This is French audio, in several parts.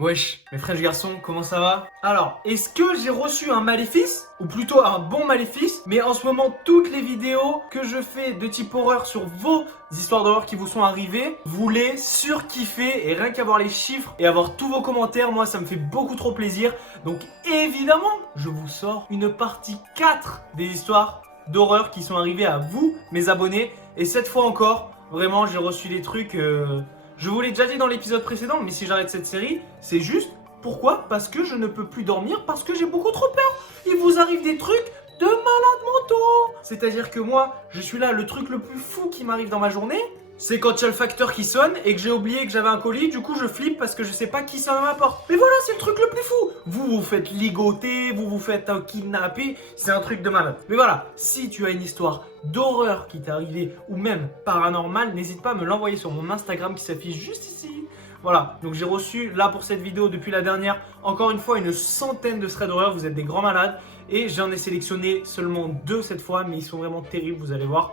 Wesh, mes frères garçons, comment ça va? Alors, est-ce que j'ai reçu un maléfice? Ou plutôt un bon maléfice? Mais en ce moment, toutes les vidéos que je fais de type horreur sur vos histoires d'horreur qui vous sont arrivées, vous les surkiffez. Et rien qu'à voir les chiffres et avoir tous vos commentaires, moi ça me fait beaucoup trop plaisir. Donc évidemment, je vous sors une partie 4 des histoires d'horreur qui sont arrivées à vous, mes abonnés. Et cette fois encore, vraiment, j'ai reçu des trucs... Je vous l'ai déjà dit dans l'épisode précédent, mais si j'arrête cette série, c'est juste, pourquoi? Parce que je ne peux plus dormir, parce que j'ai beaucoup trop peur. Il vous arrive des trucs de malades mentaux. C'est-à-dire que moi, je suis là, le truc le plus fou qui m'arrive dans ma journée, c'est quand il y a le facteur qui sonne et que j'ai oublié que j'avais un colis, du coup je flippe parce que je sais pas qui sonne à ma porte. Mais voilà, c'est le truc le plus fou. Vous vous faites ligoter, vous vous faites kidnapper, c'est un truc de malade. Mais voilà, si tu as une histoire d'horreur qui t'est arrivée ou même paranormale, n'hésite pas à me l'envoyer sur mon Instagram qui s'affiche juste ici. Voilà, donc j'ai reçu là pour cette vidéo depuis la dernière, encore une fois une centaine de threads d'horreur, vous êtes des grands malades. Et j'en ai sélectionné seulement 2 cette fois, mais ils sont vraiment terribles, vous allez voir.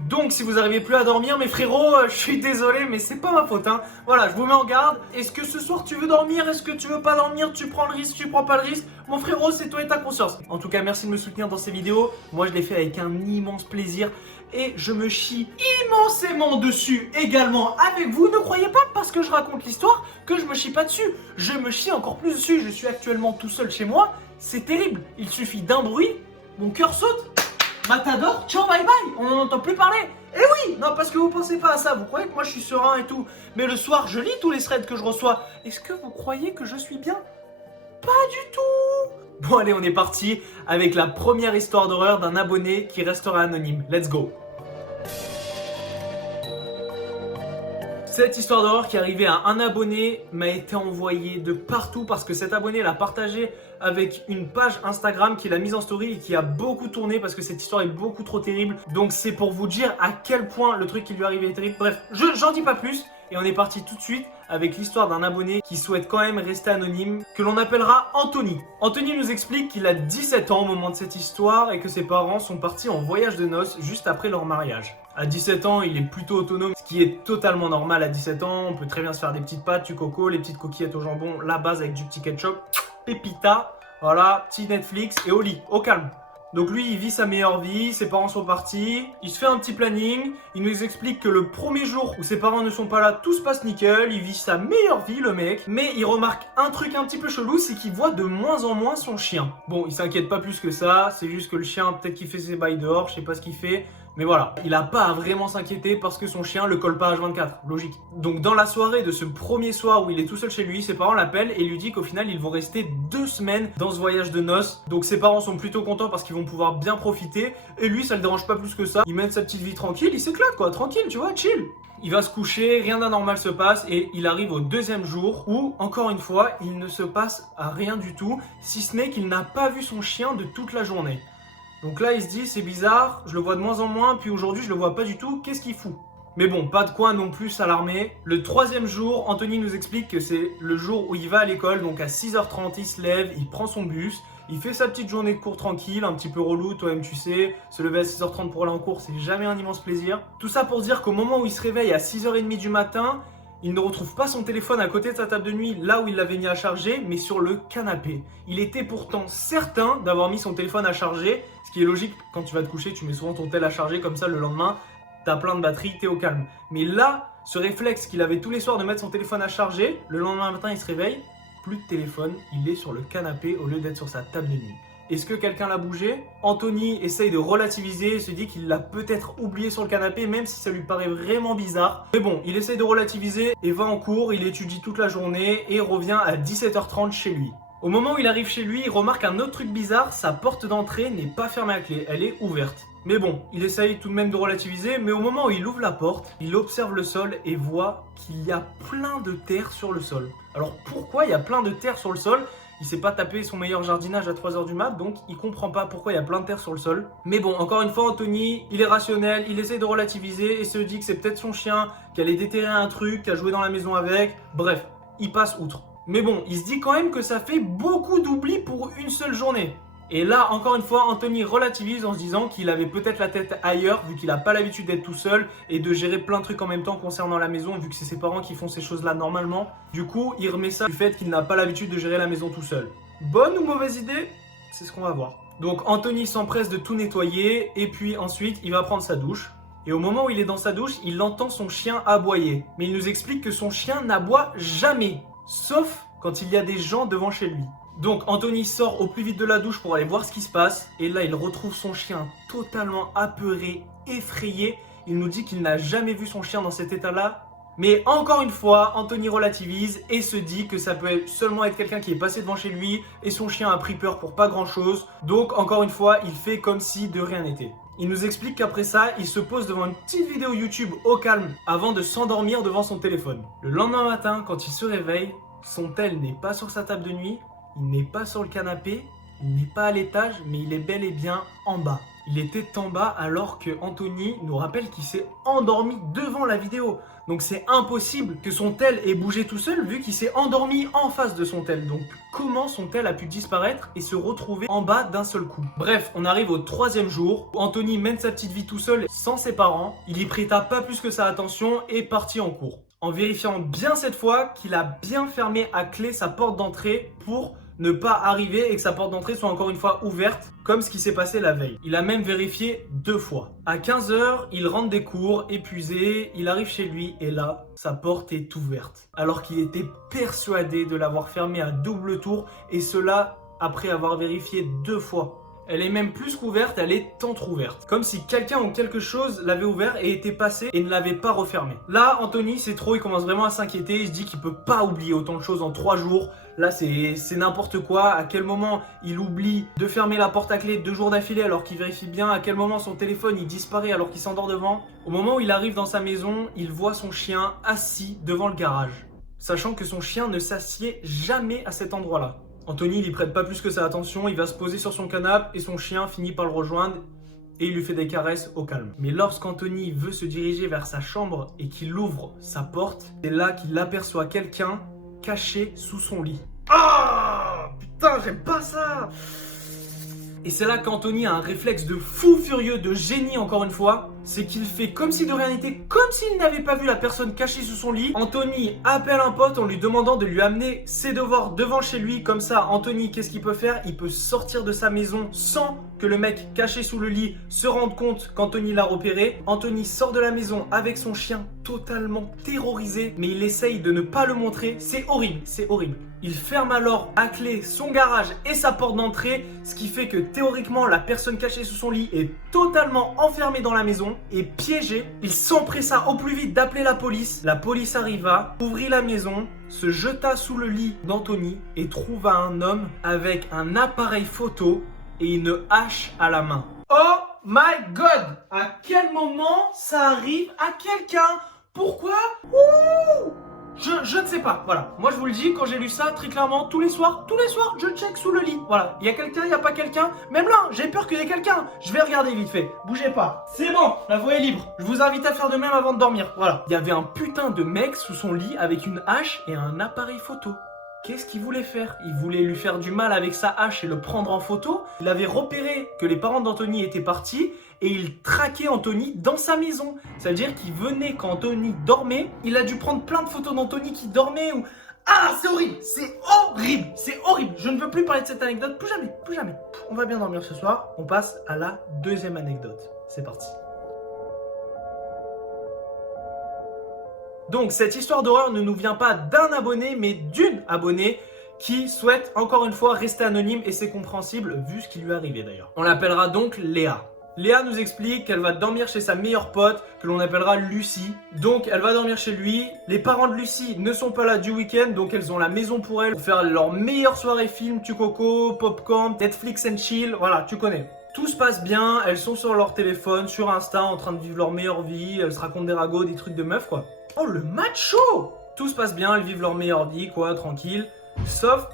Donc si vous n'arrivez plus à dormir, mes frérots, je suis désolé, mais c'est pas ma faute, hein. Voilà, je vous mets en garde. Est-ce que ce soir tu veux dormir? Est-ce que tu veux pas dormir? Tu prends le risque, tu prends pas le risque? Mon frérot, c'est toi et ta conscience. En tout cas, merci de me soutenir dans ces vidéos. Moi, je l'ai fait avec un immense plaisir. Et je me chie immensément dessus également avec vous. Ne croyez pas parce que je raconte l'histoire que je me chie pas dessus. Je me chie encore plus dessus. Je suis actuellement tout seul chez moi. C'est terrible. Il suffit d'un bruit, mon cœur saute. Matador, ciao, bye bye, on n'en entend plus parler. Eh oui, non, parce que vous pensez pas à ça, vous croyez que moi je suis serein et tout. Mais le soir, je lis tous les threads que je reçois. Est-ce que vous croyez que je suis bien? Pas du tout. Bon allez, on est parti avec la première histoire d'horreur d'un abonné qui restera anonyme. Let's go. Cette histoire d'horreur qui est arrivée à un abonné m'a été envoyée de partout parce que cet abonné l'a partagée avec une page Instagram qui l'a mise en story et qui a beaucoup tourné parce que cette histoire est beaucoup trop terrible. Donc c'est pour vous dire à quel point le truc qui lui est arrivé est terrible. Bref, j'en dis pas plus et on est parti tout de suite avec l'histoire d'un abonné qui souhaite quand même rester anonyme, que l'on appellera Anthony. Anthony nous explique qu'il a 17 ans au moment de cette histoire et que ses parents sont partis en voyage de noces juste après leur mariage. À 17 ans, il est plutôt autonome, ce qui est totalement normal à 17 ans. On peut très bien se faire des petites pâtes, du coco, les petites coquillettes au jambon, la base avec du petit ketchup, pépita, voilà, petit Netflix et au lit, au calme. Donc lui, il vit sa meilleure vie, ses parents sont partis, il se fait un petit planning, il nous explique que le premier jour où ses parents ne sont pas là, tout se passe nickel, il vit sa meilleure vie le mec, mais il remarque un truc un petit peu chelou, c'est qu'il voit de moins en moins son chien. Bon, il s'inquiète pas plus que ça, c'est juste que le chien, peut-être qu'il fait ses bails dehors, je sais pas ce qu'il fait, mais voilà, il a pas à vraiment s'inquiéter parce que son chien le colle pas H24, logique. Donc dans la soirée de ce premier soir où il est tout seul chez lui, ses parents l'appellent et lui disent qu'au final ils vont rester 2 semaines dans ce voyage de noces. Donc ses parents sont plutôt contents parce qu'ils vont pouvoir bien profiter et lui ça le dérange pas plus que ça. Il mène sa petite vie tranquille, il s'éclate quoi, tranquille tu vois, chill. Il va se coucher, rien d'anormal se passe et il arrive au 2e jour où, encore une fois, il ne se passe rien du tout, si ce n'est qu'il n'a pas vu son chien de toute la journée. Donc là, il se dit, c'est bizarre, je le vois de moins en moins, puis aujourd'hui, je le vois pas du tout, qu'est-ce qu'il fout? Mais bon, pas de quoi non plus s'alarmer. Le 3e jour, Anthony nous explique que c'est le jour où il va à l'école, donc à 6h30, il se lève, il prend son bus, il fait sa petite journée de cours tranquille, un petit peu relou, toi-même tu sais, se lever à 6h30 pour aller en cours, c'est jamais un immense plaisir. Tout ça pour dire qu'au moment où il se réveille à 6h30 du matin, il ne retrouve pas son téléphone à côté de sa table de nuit, là où il l'avait mis à charger, mais sur le canapé. Il était pourtant certain d'avoir mis son téléphone à charger, ce qui est logique, quand tu vas te coucher, tu mets souvent ton tel à charger, comme ça le lendemain, t'as plein de batterie, t'es au calme. Mais là, ce réflexe qu'il avait tous les soirs de mettre son téléphone à charger, le lendemain matin il se réveille, plus de téléphone, il est sur le canapé au lieu d'être sur sa table de nuit. Est-ce que quelqu'un l'a bougé? Anthony essaye de relativiser et se dit qu'il l'a peut-être oublié sur le canapé, même si ça lui paraît vraiment bizarre. Mais bon, il essaye de relativiser et va en cours, il étudie toute la journée et revient à 17h30 chez lui. Au moment où il arrive chez lui, il remarque un autre truc bizarre, sa porte d'entrée n'est pas fermée à clé, elle est ouverte. Mais bon, il essaye tout de même de relativiser, mais au moment où il ouvre la porte, il observe le sol et voit qu'il y a plein de terre sur le sol. Alors pourquoi il y a plein de terre sur le sol ? Il s'est pas tapé son meilleur jardinage à 3h du mat, donc il comprend pas pourquoi il y a plein de terre sur le sol. Mais bon, encore une fois, Anthony, il est rationnel, il essaie de relativiser et se dit que c'est peut-être son chien, qui allait déterrer un truc, qui a joué dans la maison avec. Bref, il passe outre. Mais bon, il se dit quand même que ça fait beaucoup d'oubli pour une seule journée. Et là, encore une fois, Anthony relativise en se disant qu'il avait peut-être la tête ailleurs, vu qu'il n'a pas l'habitude d'être tout seul et de gérer plein de trucs en même temps concernant la maison, vu que c'est ses parents qui font ces choses-là normalement. Du coup, il remet ça du fait qu'il n'a pas l'habitude de gérer la maison tout seul. Bonne ou mauvaise idée? C'est ce qu'on va voir. Donc Anthony s'empresse de tout nettoyer et puis ensuite, il va prendre sa douche. Et au moment où il est dans sa douche, il entend son chien aboyer. Mais il nous explique que son chien n'aboie jamais, sauf quand il y a des gens devant chez lui. Donc Anthony sort au plus vite de la douche pour aller voir ce qui se passe. Et là, il retrouve son chien totalement apeuré, effrayé. Il nous dit qu'il n'a jamais vu son chien dans cet état-là. Mais encore une fois, Anthony relativise et se dit que ça peut seulement être quelqu'un qui est passé devant chez lui et son chien a pris peur pour pas grand-chose. Donc encore une fois, il fait comme si de rien n'était. Il nous explique qu'après ça, il se pose devant une petite vidéo YouTube au calme avant de s'endormir devant son téléphone. Le lendemain matin, quand il se réveille, son tel n'est pas sur sa table de nuit. Il n'est pas sur le canapé, il n'est pas à l'étage, mais il est bel et bien en bas. Il était en bas alors que Anthony nous rappelle qu'il s'est endormi devant la vidéo. Donc c'est impossible que son tel ait bougé tout seul vu qu'il s'est endormi en face de son tel. Donc comment son tel a pu disparaître et se retrouver en bas d'un seul coup? Bref, on arrive au 3e jour où Anthony mène sa petite vie tout seul sans ses parents. Il y prêta pas plus que sa attention et partit en cours. En vérifiant bien cette fois qu'il a bien fermé à clé sa porte d'entrée pour ne pas arriver et que sa porte d'entrée soit encore une fois ouverte, comme ce qui s'est passé la veille. Il a même vérifié 2 fois. À 15h, il rentre des cours, épuisé, il arrive chez lui et là, sa porte est ouverte. Alors qu'il était persuadé de l'avoir fermée à double tour et cela après avoir vérifié 2 fois. Elle est même plus qu'ouverte, elle est entrouverte. Comme si quelqu'un ou quelque chose l'avait ouvert et était passé et ne l'avait pas refermé. Là, Anthony, c'est trop, il commence vraiment à s'inquiéter. Il se dit qu'il peut pas oublier autant de choses en 3 jours. Là, c'est n'importe quoi. À quel moment il oublie de fermer la porte à clé 2 jours d'affilée alors qu'il vérifie bien. À quel moment son téléphone, il disparaît alors qu'il s'endort devant. Au moment où il arrive dans sa maison, il voit son chien assis devant le garage. Sachant que son chien ne s'assied jamais à cet endroit-là. Anthony n'y prête pas plus que sa attention, il va se poser sur son canapé et son chien finit par le rejoindre et il lui fait des caresses au calme. Mais lorsqu'Anthony veut se diriger vers sa chambre et qu'il ouvre sa porte, c'est là qu'il aperçoit quelqu'un caché sous son lit. Ah putain, j'aime pas ça! Et c'est là qu'Anthony a un réflexe de fou furieux, de génie encore une fois. C'est qu'il fait comme si de rien n'était, comme s'il n'avait pas vu la personne cachée sous son lit. Anthony appelle un pote en lui demandant de lui amener ses devoirs devant chez lui. Comme ça, Anthony, qu'est-ce qu'il peut faire? Il peut sortir de sa maison sans que le mec caché sous le lit se rende compte qu'Anthony l'a repéré. Anthony sort de la maison avec son chien totalement terrorisé, mais il essaye de ne pas le montrer. C'est horrible, c'est horrible. Il ferme alors à clé son garage et sa porte d'entrée, ce qui fait que théoriquement la personne cachée sous son lit est totalement enfermée dans la maison et piégée. Il s'empressa au plus vite d'appeler la police. La police arriva, ouvrit la maison, se jeta sous le lit d'Anthony et trouva un homme avec un appareil photo et une hache à la main. Oh my god! À quel moment ça arrive à quelqu'un? Pourquoi? Je ne sais pas, voilà. Moi je vous le dis, quand j'ai lu ça, très clairement, tous les soirs, je check sous le lit. Voilà, il y a quelqu'un, il n'y a pas quelqu'un. Même là, j'ai peur qu'il y ait quelqu'un. Je vais regarder vite fait, bougez pas. C'est bon, la voie est libre. Je vous invite à faire de même avant de dormir, voilà. Il y avait un putain de mec sous son lit avec une hache et un appareil photo. Qu'est-ce qu'il voulait faire? Il voulait lui faire du mal avec sa hache et le prendre en photo. Il avait repéré que les parents d'Anthony étaient partis et il traquait Anthony dans sa maison. Ça veut dire qu'il venait quand Anthony dormait. Il a dû prendre plein de photos d'Anthony qui dormait ou... Ah, c'est horrible, c'est horrible, c'est horrible. Je ne veux plus parler de cette anecdote, plus jamais, plus jamais. On va bien dormir ce soir. On passe à la 2e anecdote. C'est parti. Donc cette histoire d'horreur ne nous vient pas d'un abonné, mais d'une abonnée qui souhaite encore une fois rester anonyme et c'est compréhensible vu ce qui lui est arrivé d'ailleurs. On l'appellera donc Léa. Léa nous explique qu'elle va dormir chez sa meilleure pote que l'on appellera Lucie. Donc elle va dormir chez lui. Les parents de Lucie ne sont pas là du week-end, donc elles ont la maison pour elles pour faire leur meilleure soirée film, tu coco, popcorn, Netflix and chill, voilà, tu connais. Tout se passe bien, elles sont sur leur téléphone, sur Insta, en train de vivre leur meilleure vie, elles se racontent des ragots, des trucs de meufs quoi. Oh le macho! Tout se passe bien, elles vivent leur meilleure vie quoi, tranquille. Sauf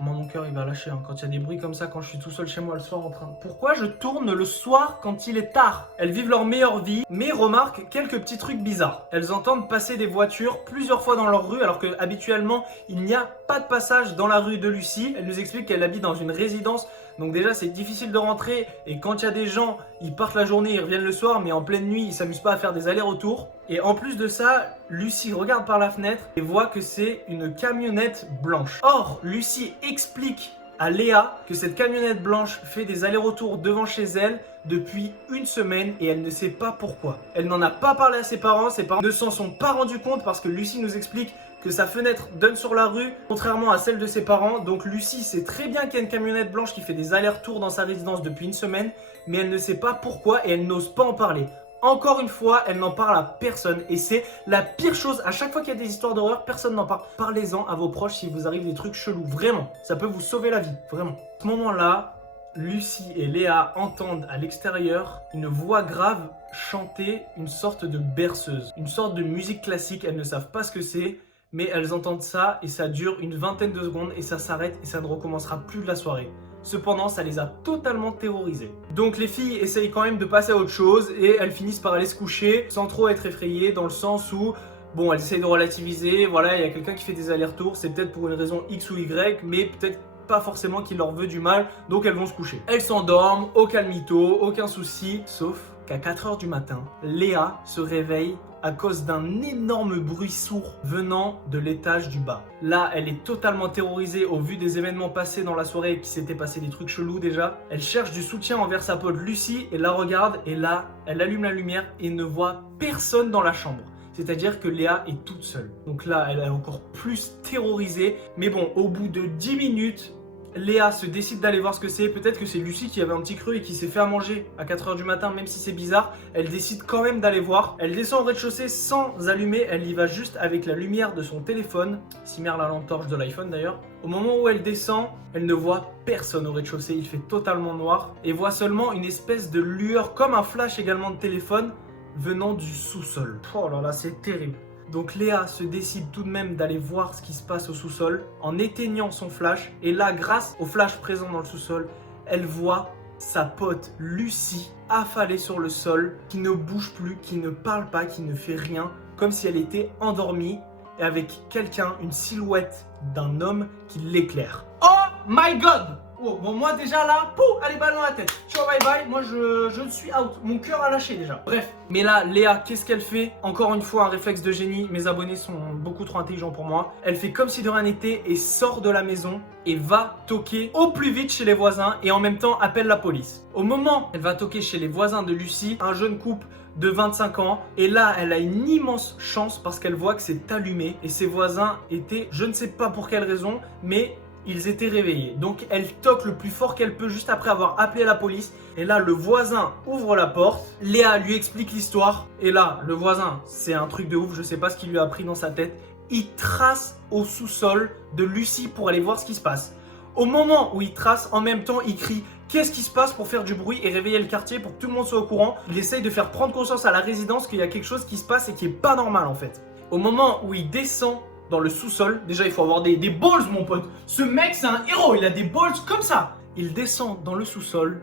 Moi, mon cœur, il va lâcher hein, quand il y a des bruits comme ça, quand je suis tout seul chez moi le soir en train. Pourquoi je tourne le soir quand il est tard? Elles vivent leur meilleure vie, mais remarquent quelques petits trucs bizarres. Elles entendent passer des voitures plusieurs fois dans leur rue, alors que habituellement, il n'y a pas de passage dans la rue de Lucie. Elle nous explique qu'elle habite dans une résidence. Donc déjà, c'est difficile de rentrer. Et quand il y a des gens, ils partent la journée, ils reviennent le soir, mais en pleine nuit, ils s'amusent pas à faire des allers-retours. Et en plus de ça, Lucie regarde par la fenêtre et voit que c'est une camionnette blanche. Or, Lucie explique à Léa que cette camionnette blanche fait des allers-retours devant chez elle depuis une semaine et elle ne sait pas pourquoi. Elle n'en a pas parlé à ses parents ne s'en sont pas rendus compte parce que Lucie nous explique que sa fenêtre donne sur la rue, contrairement à celle de ses parents. Donc Lucie sait très bien qu'il y a une camionnette blanche qui fait des allers-retours dans sa résidence depuis une semaine, mais elle ne sait pas pourquoi et elle n'ose pas en parler. Encore une fois, elle n'en parle à personne et c'est la pire chose. À chaque fois qu'il y a des histoires d'horreur, personne n'en parle. Parlez-en à vos proches si vous arrive des trucs chelous. Vraiment, ça peut vous sauver la vie, vraiment. À ce moment-là, Lucie et Léa entendent à l'extérieur une voix grave chanter une sorte de berceuse, une sorte de musique classique. Elles ne savent pas ce que c'est, mais elles entendent ça et ça dure une vingtaine de secondes et ça s'arrête et ça ne recommencera plus de la soirée. Cependant, ça les a totalement terrorisées. Donc les filles essayent quand même de passer à autre chose et elles finissent par aller se coucher sans trop être effrayées, dans le sens où, bon, elles essayent de relativiser, voilà, il y a quelqu'un qui fait des allers-retours, c'est peut-être pour une raison X ou Y, mais peut-être pas forcément qu'il leur veut du mal, donc elles vont se coucher. Elles s'endorment, au calmito, aucun souci, sauf qu'à 4 h du matin, Léa se réveille à cause d'un énorme bruit sourd venant de l'étage du bas. Là, elle est totalement terrorisée au vu des événements passés dans la soirée et qu'il s'était passé des trucs chelous déjà. Elle cherche du soutien envers sa pote Lucie et la regarde et là, elle allume la lumière et ne voit personne dans la chambre. C'est-à-dire que Léa est toute seule. Donc là, elle est encore plus terrorisée. Mais bon, au bout de 10 minutes, Léa se décide d'aller voir ce que c'est. Peut-être que c'est Lucie qui avait un petit creux et qui s'est fait à manger à 4 h du matin, même si c'est bizarre. Elle décide quand même d'aller voir. Elle descend au rez-de-chaussée sans allumer. Elle y va juste avec la lumière de son téléphone. Similaire à la lampe torche de l'iPhone d'ailleurs. Au moment où elle descend, elle ne voit personne au rez-de-chaussée. Il fait totalement noir. Et voit seulement une espèce de lueur, comme un flash également de téléphone, venant du sous-sol. Oh là là, c'est terrible. Donc Léa se décide tout de même d'aller voir ce qui se passe au sous-sol en éteignant son flash. Et là, grâce au flash présent dans le sous-sol, elle voit sa pote Lucie affalée sur le sol, qui ne bouge plus, qui ne parle pas, qui ne fait rien, comme si elle était endormie et avec quelqu'un, une silhouette d'un homme qui l'éclaire. Oh my god! Oh, bon, moi déjà là, pouf, allez, balle dans la tête. Ciao, bye bye. Moi, je suis out. Mon cœur a lâché déjà. Bref. Mais là, Léa, qu'est-ce qu'elle fait? Encore une fois, un réflexe de génie. Mes abonnés sont beaucoup trop intelligents pour moi. Elle fait comme si de rien n'était et sort de la maison et va toquer au plus vite chez les voisins et en même temps appelle la police. Au moment où elle va toquer chez les voisins de Lucie, un jeune couple de 25 ans. Et là, elle a une immense chance parce qu'elle voit que c'est allumé et ses voisins étaient, je ne sais pas pour quelle raison, mais ils étaient réveillés. Donc elle toque le plus fort qu'elle peut juste après avoir appelé la police. Et là, le voisin ouvre la porte. Léa lui explique l'histoire. Et là, le voisin, c'est un truc de ouf. Je sais pas ce qu'il lui a pris dans sa tête. Il trace au sous-sol de Lucie pour aller voir ce qui se passe. Au moment où il trace, en même temps, il crie « Qu'est-ce qui se passe ?» pour faire du bruit et réveiller le quartier pour que tout le monde soit au courant. Il essaye de faire prendre conscience à la résidence qu'il y a quelque chose qui se passe et qui est pas normal en fait. Au moment où il descend dans le sous-sol, déjà il faut avoir des balls mon pote. Ce mec c'est un héros, il a des balls comme ça. Il descend dans le sous-sol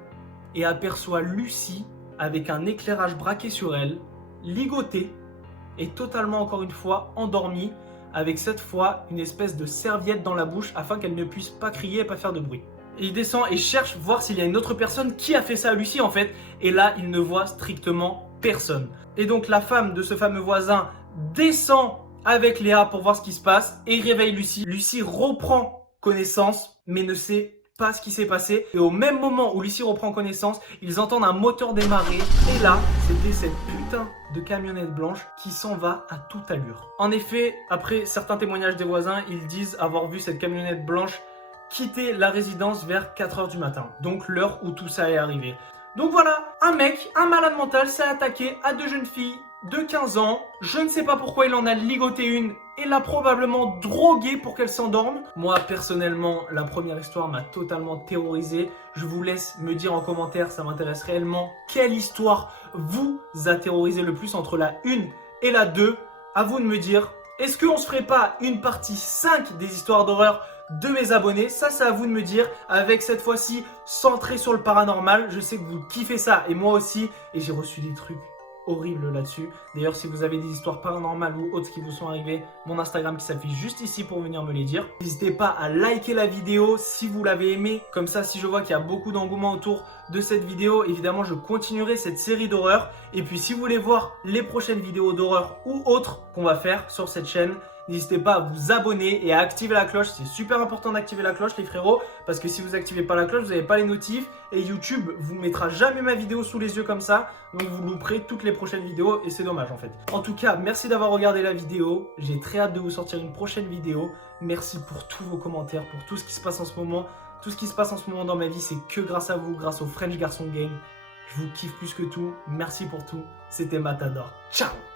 et aperçoit Lucie avec un éclairage braqué sur elle, ligotée et totalement encore une fois endormie, avec cette fois une espèce de serviette dans la bouche afin qu'elle ne puisse pas crier et pas faire de bruit. Il descend et cherche voir s'il y a une autre personne qui a fait ça à Lucie en fait, et là il ne voit strictement personne. Et donc la femme de ce fameux voisin descend avec Léa pour voir ce qui se passe et il réveille Lucie. Lucie reprend connaissance mais ne sait pas ce qui s'est passé. Et au même moment où Lucie reprend connaissance, ils entendent un moteur démarrer. Et là, c'était cette putain de camionnette blanche qui s'en va à toute allure. En effet, après certains témoignages des voisins, ils disent avoir vu cette camionnette blanche quitter la résidence vers 4 h du matin. Donc l'heure où tout ça est arrivé. Donc voilà, un mec, un malade mental s'est attaqué à deux jeunes filles de 15 ans. Je ne sais pas pourquoi il en a ligoté une et l'a probablement droguée pour qu'elle s'endorme. Moi, personnellement, la première histoire m'a totalement terrorisé. Je vous laisse me dire en commentaire, ça m'intéresse réellement, quelle histoire vous a terrorisé le plus entre la 1 et la 2. À vous de me dire, est-ce qu'on se ferait pas une partie 5 des histoires d'horreur de mes abonnés. Ça, c'est à vous de me dire, avec cette fois-ci centré sur le paranormal. Je sais que vous kiffez ça et moi aussi, et j'ai reçu des trucs horrible là-dessus. D'ailleurs, si vous avez des histoires paranormales ou autres qui vous sont arrivées, mon Instagram qui s'affiche juste ici pour venir me les dire. N'hésitez pas à liker la vidéo si vous l'avez aimée. Comme ça, si je vois qu'il y a beaucoup d'engouement autour de cette vidéo, évidemment, je continuerai cette série d'horreur. Et puis, si vous voulez voir les prochaines vidéos d'horreur ou autres qu'on va faire sur cette chaîne, n'hésitez pas à vous abonner et à activer la cloche. C'est super important d'activer la cloche, les frérots, parce que si vous n'activez pas la cloche, vous n'avez pas les notifs et YouTube vous mettra jamais ma vidéo sous les yeux comme ça. Donc vous louperez toutes les prochaines vidéos et c'est dommage en fait. En tout cas, merci d'avoir regardé la vidéo. J'ai très hâte de vous sortir une prochaine vidéo. Merci pour tous vos commentaires, pour tout ce qui se passe en ce moment. Tout ce qui se passe en ce moment dans ma vie, c'est que grâce à vous, grâce au French Garçon Gang. Je vous kiffe plus que tout. Merci pour tout. C'était Matador. Ciao!